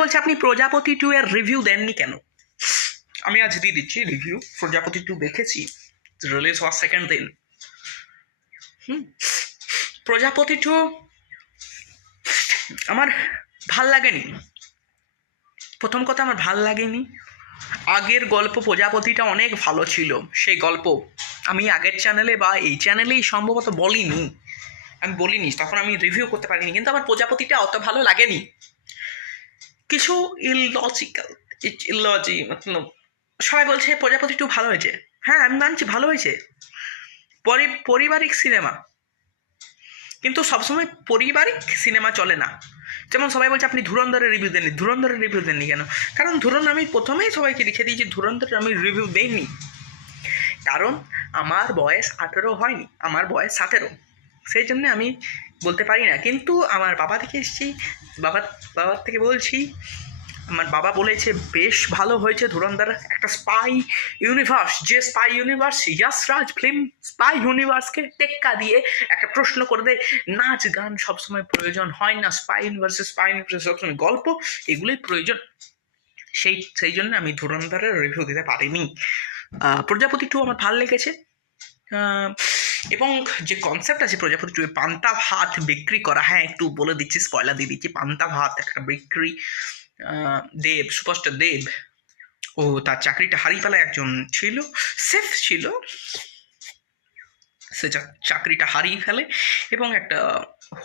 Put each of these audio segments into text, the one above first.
বলছে আপনি প্রজাপতি 2 এর রিভিউ দেননি কেন? আমি আজ দিয়ে দিচ্ছি রিভিউ। প্রজাপতি 2 দেখেছি, রিলিজ হওয়ার সেকেন্ড দিন। প্রজাপতি 2 আমার ভাল লাগেনি। প্রথম কথা, আমার ভাল লাগেনি। আগের গল্প প্রজাপতিটা অনেক ভালো ছিল। সেই গল্প আমি আগের চ্যানেলে বা এই চ্যানেলেই সম্ভবত বলিনি, তখন আমি রিভিউ করতে পারিনি। কিন্তু আমার প্রজাপতিটা অত ভালো লাগেনি। কিছু ইললজি মতলব সবাই বলছে প্রজাপতি 2 ভালো হয়েছে। হ্যাঁ, আমি মানছি ভালো হয়েছে, পারিবারিক সিনেমা। কিন্তু সবসময় পারিবারিক সিনেমা চলে না। যেমন সবাই বলছে আপনি ধুরন্ধরের রিভিউ দেননি কেন? কারণ আমি প্রথমেই সবাইকে লিখে দিয়েছি ধুরন্ধরের আমি রিভিউ দেইনি, কারণ আমার বয়স 18 হয়নি, আমার বয়স 17। সেই জন্য আমি বলতে পারি না। কিন্তু আমার বাবা থেকে এসেছি, বাবার থেকে বলছি, আমার বাবা বলেছে বেশ ভালো হয়েছে ধুরন্ধর। একটা স্পাই ইউনিভার্স, যে spy universe Yashraj film spy ইউনিভার্সকে টেক্কা দিয়ে একটা প্রশ্ন করে দেয়, নাচ গান সবসময় প্রয়োজন হয় না, স্পাই ইউনিভার্সে সবসময় গল্প, এগুলোই প্রয়োজন। সেই জন্য আমি ধুরন্ধরের রিভিউ দিতে পারিনি। প্রজাপতি 2 আমার ভালো লেগেছে। এবং যে কনসেপ্ট আছে প্রজাপতি 2 পান্তা ভাত বিক্রি করা, হ্যাঁ একটু বলে দিচ্ছি, স্পয়লার দিয়ে দিচ্ছি। পান্তা ভাত একটা বিক্রি, সুপারস্টার দেব ও তার চাকরিটা হারিয়ে ফেলা একজন ছিল, সেফ ছিল, সে চাকরিটা হারিয়ে ফেলে এবং একটা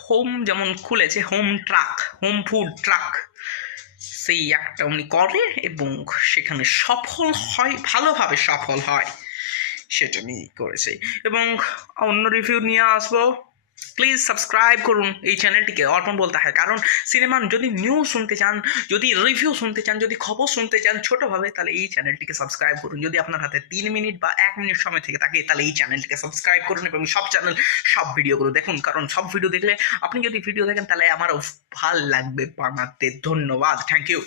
হোম যেমন খুলেছে, হোম ফুড ট্রাক, সেই একটা উনি করে এবং সেখানে সফল হয়, ভালোভাবে সফল হয়, সেটা নিয়ে করেছে। এবং অন্য রিভিউ নিয়ে আসবো। প্লিজ সাবস্ক্রাইব করুন এই চ্যানেলটিকে, অর্পণ বলতে হয়। কারণ সিনেমার যদি নিউজ শুনতে চান, যদি রিভিউ শুনতে চান, যদি খবর শুনতে চান ছোটোভাবে, তাহলে এই চ্যানেলটিকে সাবস্ক্রাইব করুন। যদি আপনার হাতে 3 মিনিট বা 1 মিনিট সময় থেকে থাকে, তাহলে এই চ্যানেলটিকে সাবস্ক্রাইব করুন এবং সব ভিডিওগুলো দেখুন। কারণ সব ভিডিও দেখলে, আপনি যদি ভিডিও দেখেন, তাহলে আমারও ভাল লাগবে বানাতে। ধন্যবাদ, থ্যাংক ইউ।